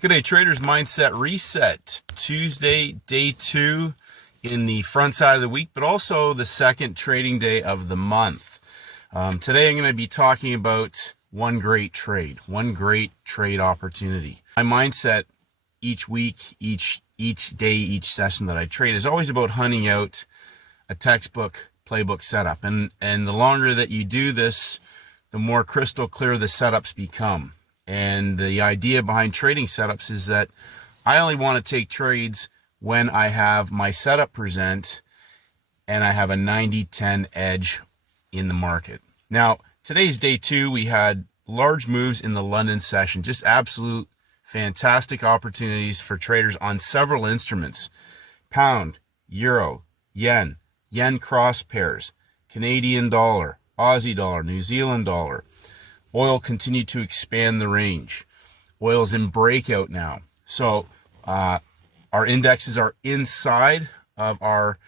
Good day, traders. Mindset Reset. Tuesday, day 2 in the front side of the week, but also the second trading day of the month. Today, I'm going to be talking about one great trade opportunity. My mindset each week, each day, each session that I trade is always about hunting out a textbook playbook setup. And the longer that you do this, the more crystal clear the setups become. And the idea behind trading setups is that I only want to take trades when I have my setup present and I have a 90-10 edge in the market. Now, today's day 2, we had large moves in the London session, just absolute fantastic opportunities for traders on several instruments: pound, euro, yen cross pairs, Canadian dollar, Aussie dollar, New Zealand dollar. Oil continued to expand the range. Oil's in breakout now. So our indexes are inside of our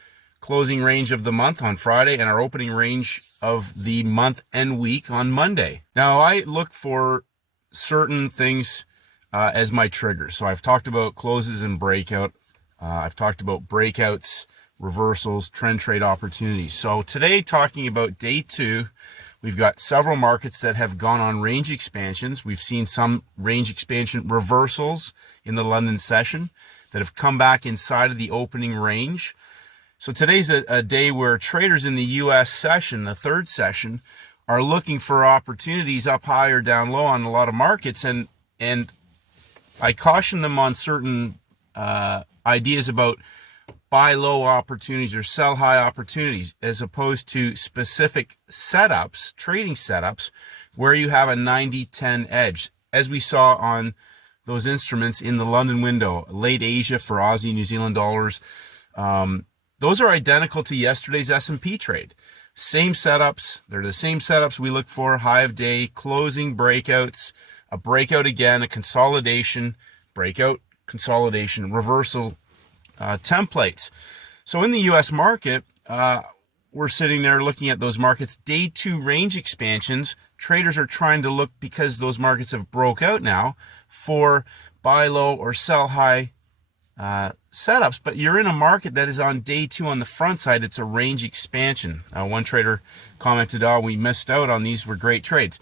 closing range of the month on Friday and our opening range of the month and week on Monday. Now, I look for certain things as my triggers. So I've talked about closes and breakout. I've talked about breakouts, reversals, trend trade opportunities. So today, talking about day 2, we've got several markets that have gone on range expansions. We've seen some range expansion reversals in the London session that have come back inside of the opening range. So today's a day where traders in the US session, the third session, are looking for opportunities up high or down low on a lot of markets. And I caution them on certain ideas about buy low opportunities or sell high opportunities, as opposed to specific setups, trading setups, where you have a 90-10 edge, as we saw on those instruments in the London window, late Asia for Aussie, New Zealand dollars. Those are identical to yesterday's S&P trade. Same setups. They're the same setups we look for: high of day, closing, breakouts, a breakout again, a consolidation, breakout, consolidation, reversal, templates. So in the US market, we're sitting there looking at those markets. Day 2 range expansions, traders are trying to look, because those markets have broke out now, for buy low or sell high setups. But you're in a market that is on day 2 on the front side. It's a range expansion. One trader commented, "Oh, we missed out on these, were great trades."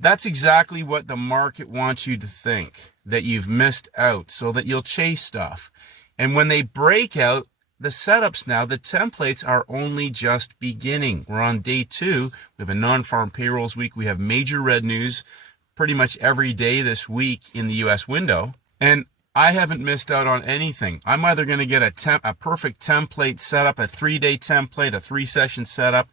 That's exactly what the market wants you to think, that you've missed out, so that you'll chase stuff. And when they break out, the setups now, the templates are only just beginning. We're on day 2. We have a non-farm payrolls week. We have major red news pretty much every day this week in the US window. And I haven't missed out on anything. I'm either going to get a perfect template setup, a 3-day template, a 3-session setup.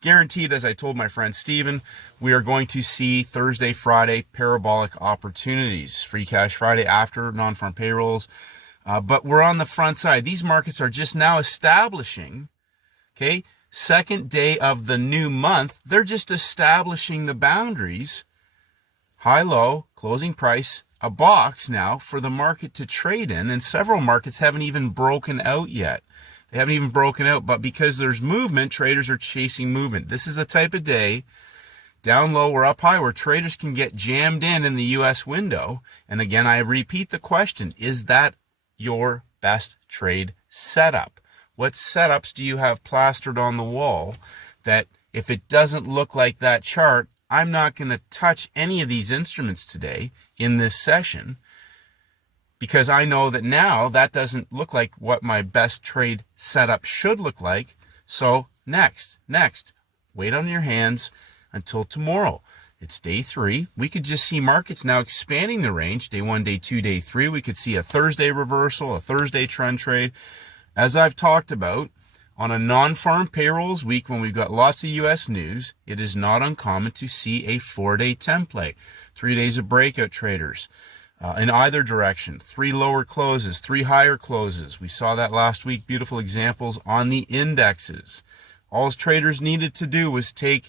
Guaranteed, as I told my friend Steven, we are going to see Thursday, Friday parabolic opportunities. Free Cash Friday after non-farm payrolls. But we're on the front side. These markets are just now establishing, okay, second day of the new month. They're just establishing the boundaries, high, low, closing price, a box now for the market to trade in. And several markets haven't even broken out yet. They haven't even broken out, but because there's movement, traders are chasing movement. This is the type of day, down low or up high, where traders can get jammed in the US window. And again, I repeat the question: is that your best trade setup? What setups do you have plastered on the wall that, if it doesn't look like that chart, I'm not going to touch any of these instruments today in this session, because I know that now that doesn't look like what my best trade setup should look like. So next, wait on your hands until tomorrow. It's day 3. We could just see markets now expanding the range. Day 1, day 2, day 3. We could see a Thursday reversal, a Thursday trend trade. As I've talked about, on a non-farm payrolls week, when we've got lots of US news, it is not uncommon to see a 4-day template. 3 days of breakout traders in either direction. 3 lower closes, 3 higher closes. We saw that last week. Beautiful examples on the indexes. All traders needed to do was take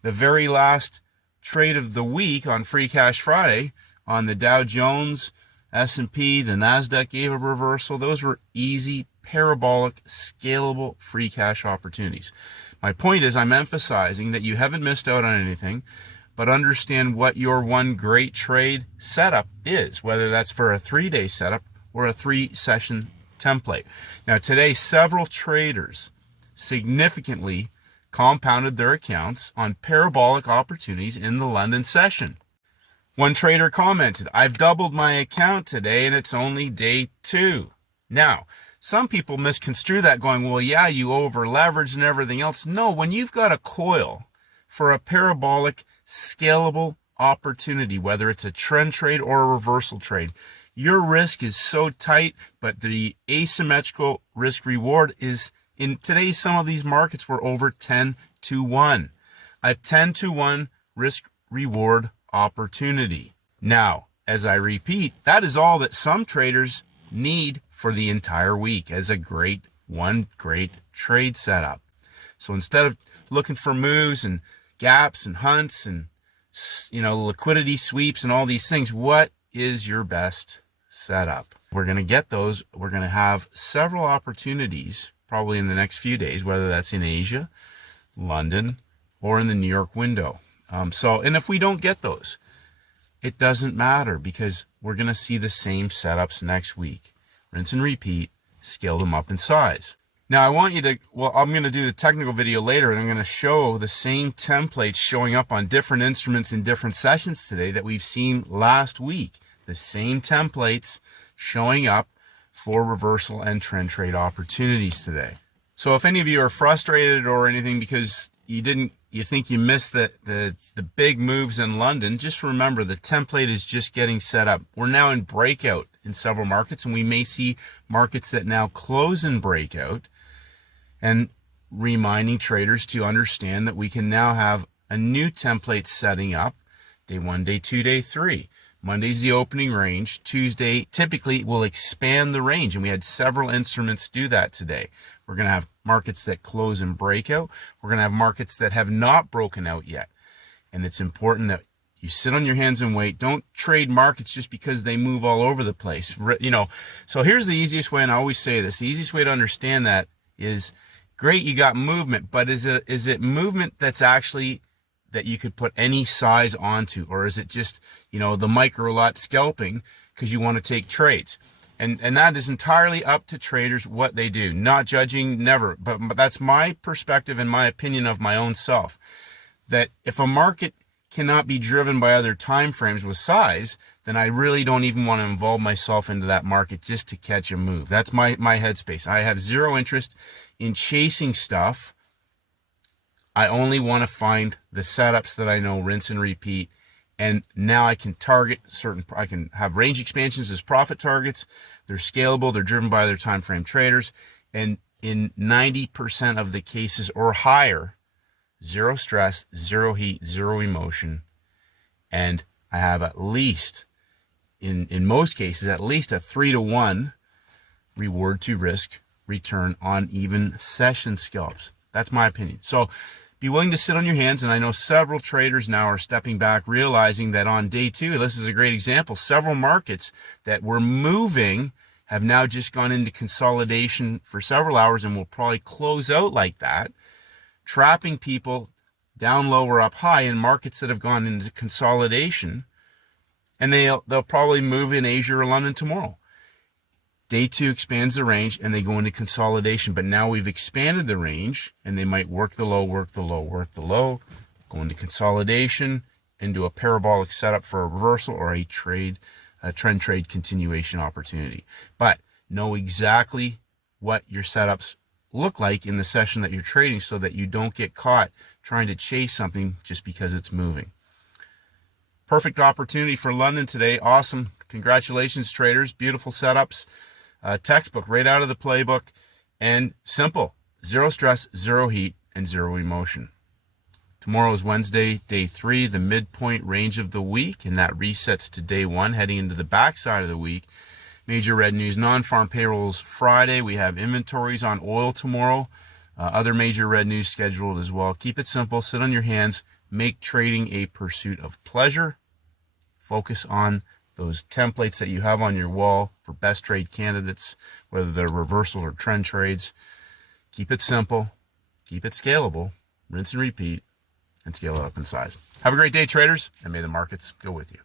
the very last trade of the week on Free Cash Friday on the Dow Jones, S&P, the NASDAQ gave a reversal. Those were easy, parabolic, scalable free cash opportunities. My point is, I'm emphasizing that you haven't missed out on anything, but understand what your one great trade setup is, whether that's for a 3-day setup or a 3-session template. Now today, several traders significantly compounded their accounts on parabolic opportunities in the London session. One trader commented, "I've doubled my account today and it's only day 2. Now, some people misconstrue that going, well, yeah, you over leveraged and everything else. No, when you've got a coil for a parabolic, scalable opportunity, whether it's a trend trade or a reversal trade, your risk is so tight, but the asymmetrical risk reward is, in today's some of these markets, we're over 10-1. A 10-1 risk reward opportunity. Now, as I repeat, that is all that some traders need for the entire week as one great trade setup. So instead of looking for moves and gaps and hunts and liquidity sweeps and all these things, what is your best setup? We're going to get those. We're going to have several opportunities probably in the next few days, whether that's in Asia, London, or in the New York window. And if we don't get those, it doesn't matter, because we're going to see the same setups next week. Rinse and repeat, scale them up in size. Now I want you to, I'm going to do the technical video later, and I'm going to show the same templates showing up on different instruments in different sessions today that we've seen last week. The same templates showing up for reversal and trend trade opportunities today. So if any of you are frustrated or anything because you think you missed the big moves in London, just remember the template is just getting set up. We're now in breakout in several markets, and we may see markets that now close in breakout, and reminding traders to understand that we can now have a new template setting up. Day 1, day 2, day 3. Monday's the opening range. Tuesday typically will expand the range, and we had several instruments do that today. We're going to have markets that close and breakout. We're going to have markets that have not broken out yet. And it's important that you sit on your hands and wait. Don't trade markets just because they move all over the place. So here's the easiest way, and I always say this, the easiest way to understand that is, great, you got movement, but is it movement that's actually that you could put any size onto, or is it just, the micro lot scalping because you want to take trades? And that is entirely up to traders what they do. Not judging, never, but that's my perspective and my opinion of my own self. That if a market cannot be driven by other time frames with size, then I really don't even want to involve myself into that market just to catch a move. That's my headspace. I have zero interest in chasing stuff. I only want to find the setups that I know, rinse and repeat. And now I can target I can have range expansions as profit targets. They're scalable. They're driven by other time frame traders. And in 90% of the cases or higher, zero stress, zero heat, zero emotion. And I have at least, in most cases, at least a 3-to-1 reward to risk return on even session scalps. That's my opinion. So be willing to sit on your hands. And I know several traders now are stepping back, realizing that on day 2, this is a great example, several markets that were moving have now just gone into consolidation for several hours and will probably close out like that, trapping people down low or up high in markets that have gone into consolidation. And they'll probably move in Asia or London tomorrow. Day 2 expands the range and they go into consolidation. But now we've expanded the range and they might work the low, work the low, work the low, go into consolidation, into a parabolic setup for a reversal or a trend trade continuation opportunity. But know exactly what your setups look like in the session that you're trading so that you don't get caught trying to chase something just because it's moving. Perfect opportunity for London today. Awesome. Congratulations, traders. Beautiful setups. Textbook right out of the playbook, and simple. Zero stress, zero heat, and zero emotion. Tomorrow is Wednesday, day 3, the midpoint range of the week, and that resets to day 1, heading into the backside of the week. Major red news, non-farm payrolls Friday. We have inventories on oil tomorrow. Other major red news scheduled as well. Keep it simple. Sit on your hands. Make trading a pursuit of pleasure. Focus on those templates that you have on your wall for best trade candidates, whether they're reversal or trend trades. Keep it simple. Keep it scalable. Rinse and repeat. and scale it up in size. Have a great day, traders, and may the markets go with you.